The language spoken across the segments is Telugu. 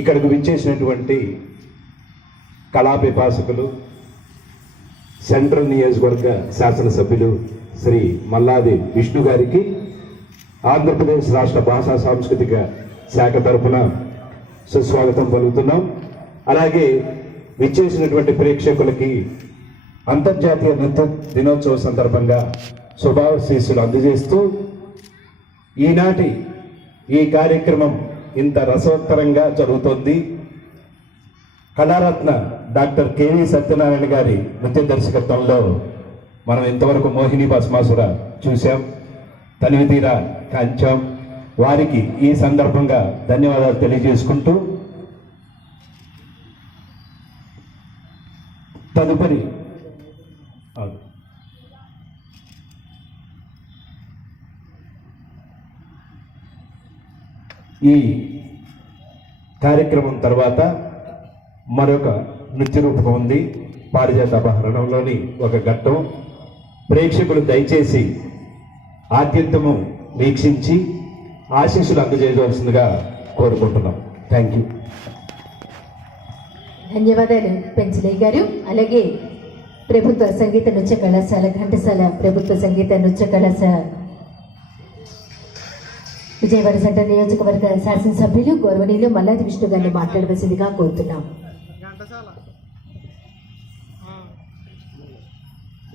ఇక్కడికి విచ్చేసినటువంటి కళాపిపాసకులు సెంట్రల్ నియోజకవర్గ శాసనసభ్యులు శ్రీ మల్లాది విష్ణు గారికి ఆంధ్రప్రదేశ్ రాష్ట్ర భాషా సాంస్కృతిక శాఖ తరఫున సుస్వాగతం పలుకుతున్నాం. అలాగే విచ్చేసినటువంటి ప్రేక్షకులకి అంతర్జాతీయ నృత్య దినోత్సవ సందర్భంగా శుభాశీస్సులు అందజేస్తూ ఈనాటి ఈ కార్యక్రమం ఇంత రసవత్తరంగా జరుగుతోంది. కళారత్న డాక్టర్ కెవి సత్యనారాయణ గారి నృత్య దర్శకత్వంలో మనం ఇంతవరకు మోహిని భస్మాసుర చూసాం, తనివితీర కాంచాం. వారికి ఈ సందర్భంగా ధన్యవాదాలు తెలియజేసుకుంటూ తదుపరి ఈ కార్యక్రమం తర్వాత మరొక నృత్య రూపకం ఉంది. పారిజాత అపహరణంలోని ఒక ఘట్టం. ప్రేక్షకులు దయచేసి ఆద్యంతము వీక్షించి ఆశీస్సులు అందజేయవలసిందిగా కోరుకుంటున్నాం. Thank you. ధన్యవాదాలు పెంచలయ్య గారు. అలాగే ప్రభుత్వ సంగీత నృత్య కళాశాల ఘంటసాల ప్రభుత్వ సంగీత నృత్య కళాశాల విజయవాడ సెంటర్ నియోజకవర్గ శాసనసభ్యులు గౌరవనీయులు మల్లాది విష్ణు గారిని మాట్లాడవలసిందిగా కోరుతున్నాం.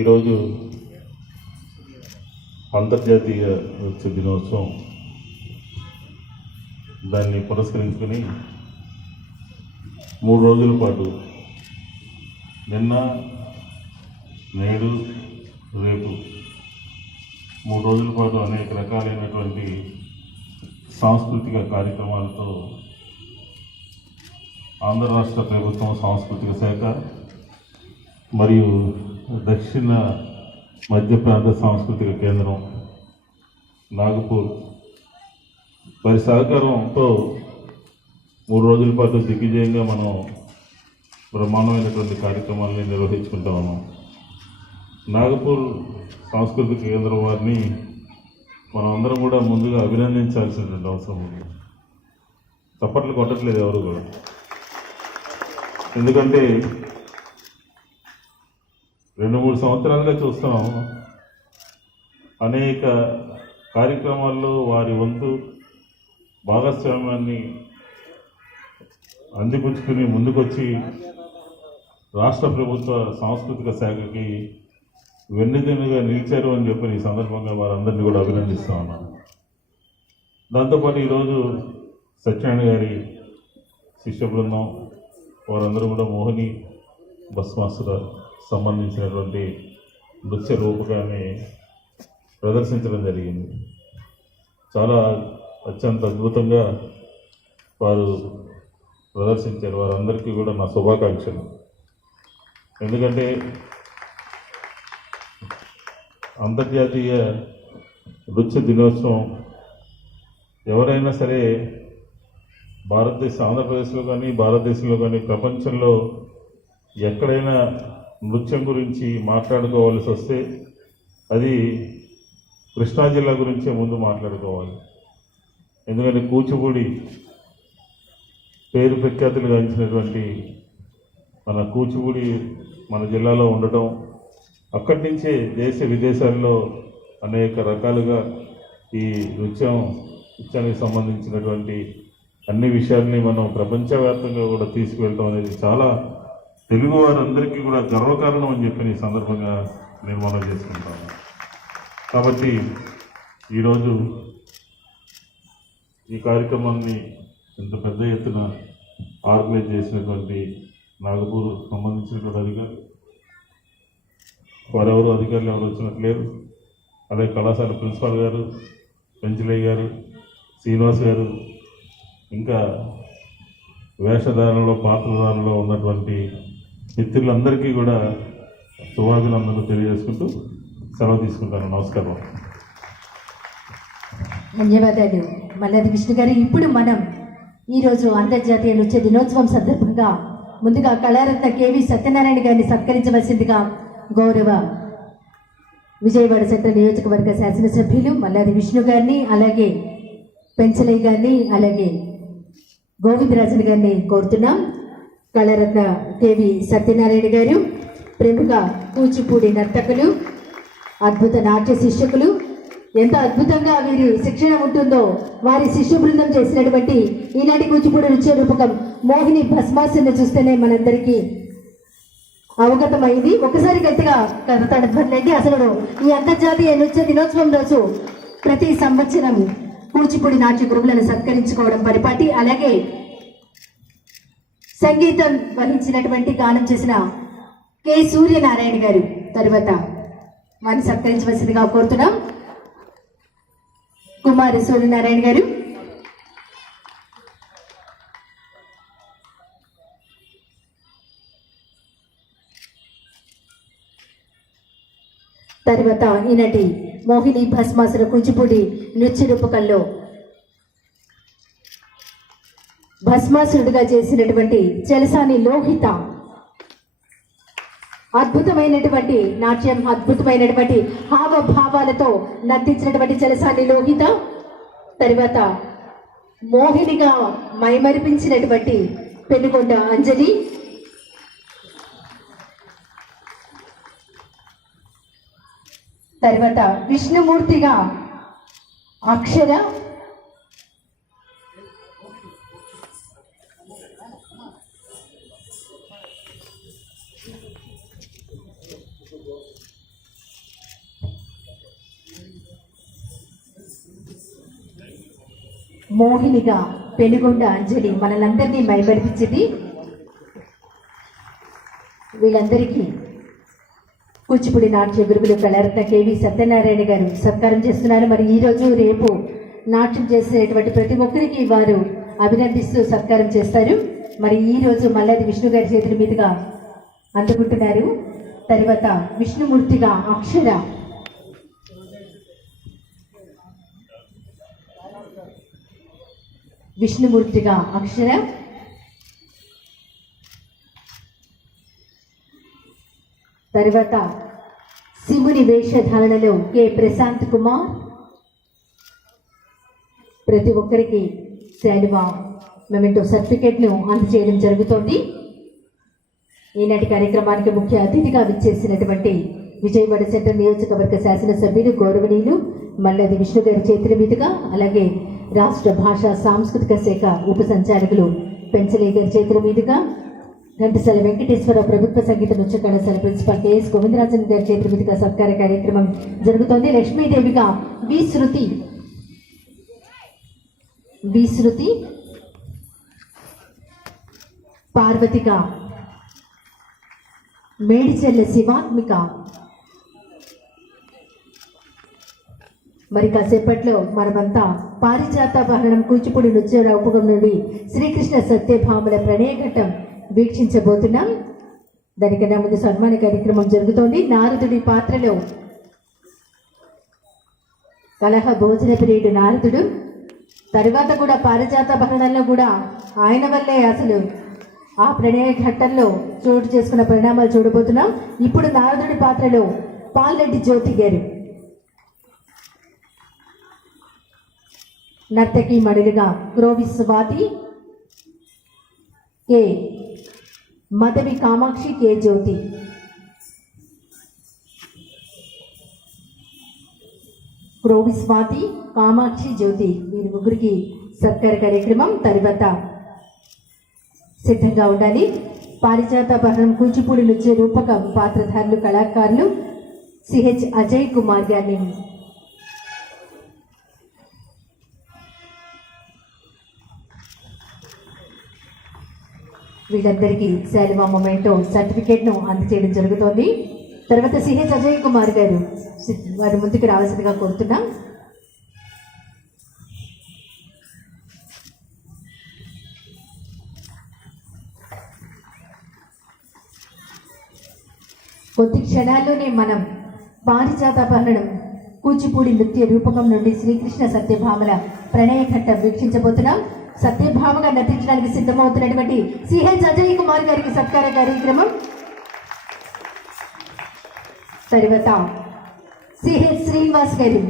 ఈరోజు అంతర్జాతీయ నృత్య దినోత్సవం, దాన్ని పురస్కరించుకొని 3 రోజుల పాటు నిన్న, నేడు, రేపు 3 రోజుల పాటు అనేక రకాలైనటువంటి సాంస్కృతిక కార్యక్రమాలతో ఆంధ్ర రాష్ట్ర ప్రభుత్వం సాంస్కృతిక శాఖ మరియు దక్షిణ మధ్య ప్రాంత సాంస్కృతిక కేంద్రం నాగపూర్ వారి సహకారంతో 3 రోజుల పాటు దిగ్విజయంగా మనం బ్రహ్మాండమైనటువంటి కార్యక్రమాలని నిర్వహించుకుంటా ఉన్నాం. నాగపూర్ సాంస్కృతిక కేంద్రం వారిని మనం అందరం కూడా ముందుగా అభినందించాల్సినటువంటి అవసరం ఉంది. చప్పట్లు కొట్టట్లేదు ఎవరు కూడా. ఎందుకంటే 2-3 సంవత్సరాలుగా చూస్తున్నాం, అనేక కార్యక్రమాల్లో వారి వంతు భాగస్వామ్యాన్ని అందిపుచ్చుకుని ముందుకొచ్చి రాష్ట్ర ప్రభుత్వ సాంస్కృతిక శాఖకి వెన్నుదన్నుగా నిలిచారు అని చెప్పి ఈ సందర్భంగా వారందరినీ కూడా అభినందిస్తూ ఉన్నాను. దాంతోపాటు ఈరోజు సత్యనారాయణ గారి శిష్య బృందం వారందరూ కూడా మోహిని భస్మాసుర సంబంధించినటువంటి నృత్య రూపకాన్ని ప్రదర్శించడం జరిగింది. చాలా అత్యంత అద్భుతంగా వారు ప్రదర్శించారు. వారందరికీ కూడా నా శుభాకాంక్షలు. ఎందుకంటే అంతర్జాతీయ నృత్య దినోత్సవం ఎవరైనా సరే ఆంధ్రప్రదేశ్లో కానీ భారతదేశంలో కానీ ప్రపంచంలో ఎక్కడైనా నృత్యం గురించి మాట్లాడుకోవాల్సి వస్తే అది కృష్ణా జిల్లా గురించే ముందు మాట్లాడుకోవాలి. ఎందుకంటే కూచిపూడి పేరు ప్రఖ్యాతులు గాంచినటువంటి మన కూచిపూడి మన జిల్లాలో ఉండటం, అక్కడి నుంచే దేశ విదేశాల్లో అనేక రకాలుగా ఈ నృత్యానికి సంబంధించినటువంటి అన్ని విషయాల్ని మనం ప్రపంచవ్యాప్తంగా కూడా తీసుకువెళ్ళటం అనేది చాలా తెలుగు వారందరికీ కూడా గర్వకారణం అని చెప్పి ఈ సందర్భంగా నేను మనం చేసుకుంటాను. కాబట్టి ఈరోజు ఈ కార్యక్రమాన్ని ఇంత పెద్ద ఎత్తున ఆర్గనైజ్ చేసినటువంటి నాగపూర్ సంబంధించినటువంటి అధికారులు, వారెవరు అధికారులు ఎవరు వచ్చినట్లేరు. అలాగే కళాశాల ప్రిన్సిపాల్ గారు, పెంచలయ్య గారు, శ్రీనివాస్ గారు, ఇంకా వేషధారణలో పాత్రధారణలో ఉన్నటువంటి మిత్రులందరికీ కూడా శుభాభినందనలు తెలియజేసుకుంటూ సెలవు తీసుకుంటాను. నమస్కారం. ధన్యవాదాలు మల్లాది విష్ణు గారు. ఇప్పుడు మనం ఈరోజు అంతర్జాతీయ నృత్య దినోత్సవం సందర్భంగా ముందుగా కళారత్న కెవి సత్యనారాయణ గారిని సత్కరించవలసిందిగా గౌరవ విజయవాడ సెంట్రల్ నియోజకవర్గ శాసనసభ్యులు మల్లాది విష్ణు గారిని, అలాగే పెంచలయ్య గారిని, అలాగే గోవిందరాజన్ గారిని కోరుతున్నాం. కళారత్న కేవి సత్యనారాయణ గారు, ప్రముఖ కూచిపూడి నర్తకులు, అద్భుత నాట్య శిక్షకులు. ఎంత అద్భుతంగా వీరి శిక్షణ ఉంటుందో వారి శిష్య బృందం చేసినటువంటి ఈనాటి కూచిపూడి నృత్య రూపకం మోహిని భస్మాసుని చూస్తేనే మనందరికీ అవగతమైంది. ఒకసారి గట్టిగా కథపడండి. అసలు ఈ అంతర్జాతీయ నృత్య దినోత్సవం రోజు ప్రతి సంవత్సరం కూచిపూడి నాట్య గురువులను సత్కరించుకోవడం పరిపాటి. అలాగే సంగీతం వహించినటువంటి గానం చేసిన కె సూర్యనారాయణ గారు తర్వాత వారిని సత్కరించవలసిందిగా కోరుతున్నాం. కుమార సూర్యనారాయణ గారు, తర్వాత ఈనాటి మోహిని భస్మాసుర కూచిపూడి నృత్య రూపకంలో భస్మాసురుడిగా చేసినటువంటి చలసాని లోహిత. అద్భుతమైనటువంటి నాట్యం, అద్భుతమైనటువంటి హావభావాలతో నర్తించినటువంటి చలసాని లోహిత. తర్వాత మోహినిగా మైమరిపించినటువంటి పెనుగొండ అంజలి. తర్వాత విష్ణుమూర్తిగా అక్షర. మోహినిగా పెనుగొండ అంజలి మనలందరినీ మైమరిపించింది. వీళ్ళందరికీ కూచిపూడి నాట్య గురువులు కళారత్న కేవి సత్యనారాయణ గారు సత్కారం చేస్తున్నారు. మరి ఈరోజు రేపు నాట్యం చేసేటువంటి ప్రతి ఒక్కరికి వారు అభినందిస్తూ సత్కారం చేస్తారు. మరి ఈరోజు మల్లాది విష్ణు గారి చేతుల మీదుగా అందుకుంటున్నారు. తర్వాత విష్ణుమూర్తిగా అక్షర. విష్ణుమూర్తిగా అక్షర. తర్వాత శివుని వేషధారణలో కె ప్రశాంత్ కుమార్. ప్రతి ఒక్కరికి శాలువా మెమెంటో సర్టిఫికేట్ను అందజేయడం జరుగుతోంది. ఈనాటి కార్యక్రమానికి ముఖ్య అతిథిగా విచ్చేసినటువంటి విజయవాడ సెంట్రల్ నియోజకవర్గ శాసనసభ్యులు గౌరవనీయులు మల్లాది విష్ణు గారి చేతుల మీదుగా, అలాగే రాష్ట్ర భాషా సాంస్కృతిక శాఖ ఉప సంచాలకులు పెంచలే గారి చేతుల మీదుగా, ఘంటసాల వెంకటేశ్వరరావు ప్రభుత్వ సంగీత నృత్య కళాశాల ప్రిన్సిపల్ కెఎస్ గోవిందరాజన్ గారి చేతుల మీదుగా సత్కార కార్యక్రమం జరుగుతోంది. లక్ష్మీదేవిగా వి శృతి. పార్వతిగా మేడిచెల్ల శివాత్మిక. మరి కాసేపట్లో మనమంతా పారిజాతాపహరణం కూచిపూడి నృత్య రూపకం నుండి శ్రీకృష్ణ సత్యభామల ప్రణయఘట్టం వీక్షించబోతున్నాం. దానికన్నా ముందు సన్మాన కార్యక్రమం జరుగుతోంది. నారదుడి పాత్రలో కలహ భోజన ప్రియుడు నారదుడు. తర్వాత కూడా పారిజాతాపహరణంలో కూడా ఆయన వల్లే అసలు ఆ ప్రణయ ఘట్టంలో చోటు చేసుకున్న పరిణామాలు చూడబోతున్నాం. ఇప్పుడు నారదుడి పాత్రలో పాల్రెడ్డి జ్యోతి గారు నర్తకి మడులుగా క్రోవి స్వాతి, కే మదవి కామాక్షి, కే జ్యోతి. క్రోవి స్వాతి, కామాక్షి, జ్యోతి వీరి ముగ్గురికి సత్కార కార్యక్రమం తర్వాత సిద్ధంగా ఉండాలి. పారిజాతాపహరణం కూచిపూడి నృత్య రూపకం పాత్రధారులు కళాకారులు సిహెచ్ అజయ్ కుమార్ గారిని వీళ్ళందరికీ శాలువా మొమెంటో సర్టిఫికేట్ను అందజేయడం జరుగుతోంది. తర్వాత సిహెచ్ అజయ్ కుమార్ గారు వారి ముందుకు రావాల్సిందిగా కోరుతున్నాం. కొద్ది క్షణాల్లోనే మనం పారిజాతాపహరణం కూచిపూడి నృత్య రూపకం నుండి శ్రీకృష్ణ సత్యభామల ప్రణయ ఘట్టం వీక్షించబోతున్నాం. సత్యభామగా నటించడానికి సిద్ధమవుతున్నటువంటి సిహెచ్ అజయ్ కుమార్ గారికి సత్కార కార్యక్రమం. తర్వాత సిహెచ్ శ్రీనివాస్ గారు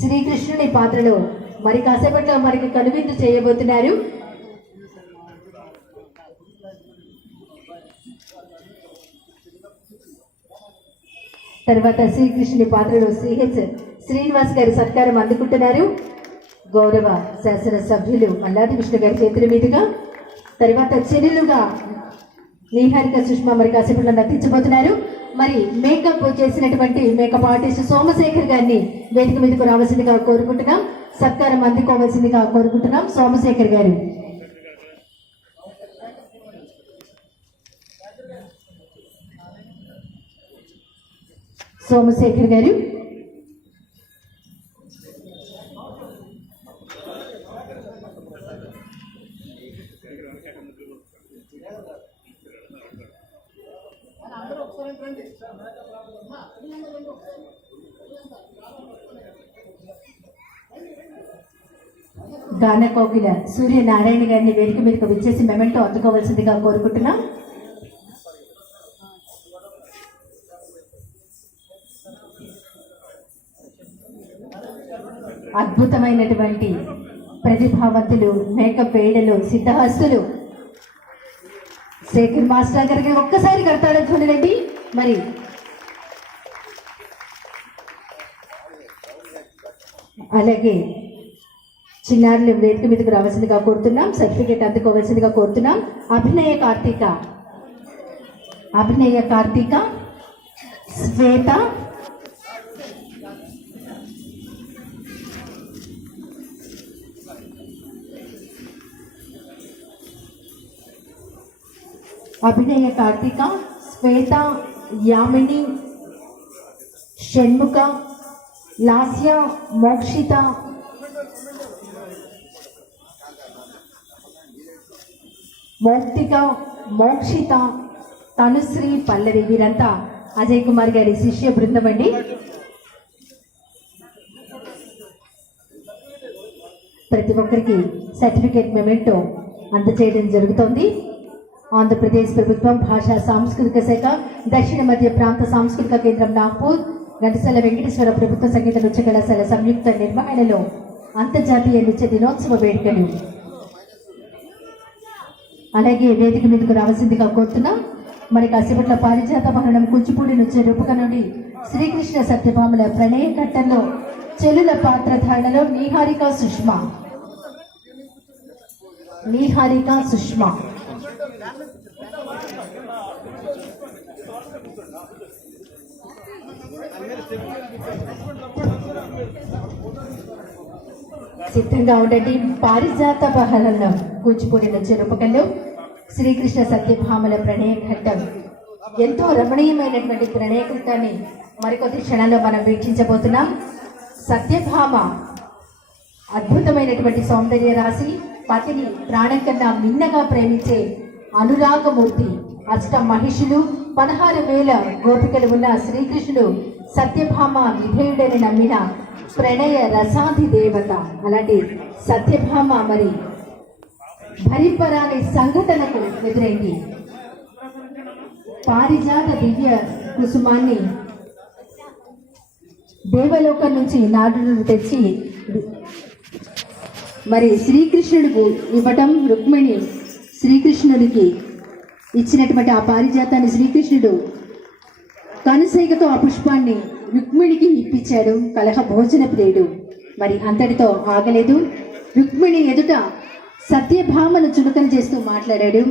శ్రీకృష్ణుని పాత్రలో మరి కాసేపట్లో మనకి కనువిందు చేయబోతున్నారు. తర్వాత శ్రీకృష్ణుని పాత్రలో సిహెచ్ శ్రీనివాస్ గారి సత్కారం అందుకుంటున్నారు. గౌరవ శాసన సభ్యులు మల్లాది విష్ణు గారి చేతుల మీదుగా. తర్వాత చెల్లెలుగా నీహారిక సుష్మా మరి కాసేపట్లో నటించబోతున్నారు. మరి మేకప్ చేసినటువంటి మేకప్ ఆర్టిస్ట్ సోమశేఖర్ గారిని వేదిక మీదకు రావాల్సిందిగా కోరుకుంటున్నాం. సత్కారం అందుకోవాల్సిందిగా కోరుకుంటున్నాం. సోమశేఖర్ గారు. సోమశేఖర్ గారు. గాన కోకిల సూర్యనారాయణ గారిని వేదిక మీదకు విచ్చేసి మెమెంటో అందుకోవాల్సిందిగా కోరుకుంటున్నాం. అద్భుతమైనటువంటి ప్రతిభావంతులు, మేకప్ వేయడలు, సిద్ధహస్తులు శేఖర్ మాస్టర్ గారికి ఒక్కసారి కడతాడో చూడండి. మరి అలాగే చిన్నారులు వేదిక మీదకు రావాల్సిందిగా కోరుతున్నాం. సర్టిఫికేట్ అందుకోవాల్సిందిగా కోరుతున్నాం. అభినయ కార్తీక, శ్వేత, అభినయ కార్తీక, శ్వేత, యామిని, షణ్ముఖ, లాస్య, మోక్షిత, మౌక్తిక, మోక్షిత, తనుశ్రీ, పల్లవి వీరంతా అజయ్ కుమార్ గారి శిష్య బృందం అండి. ప్రతి ఒక్కరికి సర్టిఫికేట్ మెమెంటో అందజేయడం జరుగుతోంది. ఆంధ్రప్రదేశ్ ప్రభుత్వం భాషా సాంస్కృతిక శాఖ, దక్షిణ మధ్య ప్రాంత సాంస్కృతిక కేంద్రం నాగ్పూర్, ఘంటసాల వెంకటేశ్వర ప్రభుత్వ సంగీత నృత్య కళాశాల సంయుక్త నిర్వహణలో అంతర్జాతీయ నృత్య దినోత్సవ వేడుకలు. అలాగే వేదిక మీదకు రావాల్సిందిగా కోరుతున్నాం. మరి కాసేపట్లో పారిజాత మహనం కూచిపూడి నృత్య రూపక నుండి శ్రీకృష్ణ సత్యభామల ప్రణయ ఘట్టంలో చెలుల పాత్రధారణలో నీహారిక సుష్మా సిద్ధంగా ఉండండి. పారిజాత బహళంలో కూచిపూడి నృత్య రూపకంలో శ్రీకృష్ణ సత్యభామల ప్రణయ ఘట్టం. ఎంతో రమణీయమైనటువంటి ప్రణయ ఘట్టాన్ని మరికొద్ది క్షణాల్లో మనం వీక్షించబోతున్నాం. సత్యభామ అద్భుతమైనటువంటి సౌందర్య రాశి, పతిని ప్రాణం కన్నా మిన్నగా ప్రేమించే అనురాగమూర్తి. అష్ట మహిషులు, 16,000 గోపికలు ఉన్న శ్రీకృష్ణుడు సత్యభామ విధేయుడని నమ్మిన ప్రణయ రసాధి దేవత. అలాంటి సత్యభామ మరి భరింపరాని సంఘటనకు ఎదురైంది. పారిజాత దివ్య కుసుమాన్ని దేవలోకం నుంచి నాడును తెచ్చి మరి శ్రీకృష్ణుడికి ఇవ్వటం, రుక్మిణి శ్రీకృష్ణుడికి ఇచ్చినటువంటి ఆ పారిజాతాన్ని శ్రీకృష్ణుడు కనుసైగతో ఆ పుష్పాన్ని రుక్మిణికి ఇప్పించాడు. కలహ భోజన ప్రియుడు. మరి అంతటితో ఆగలేదు. రుక్మిణి ఎదుట సత్యభామను చులకన చేస్తూ మాట్లాడాడు.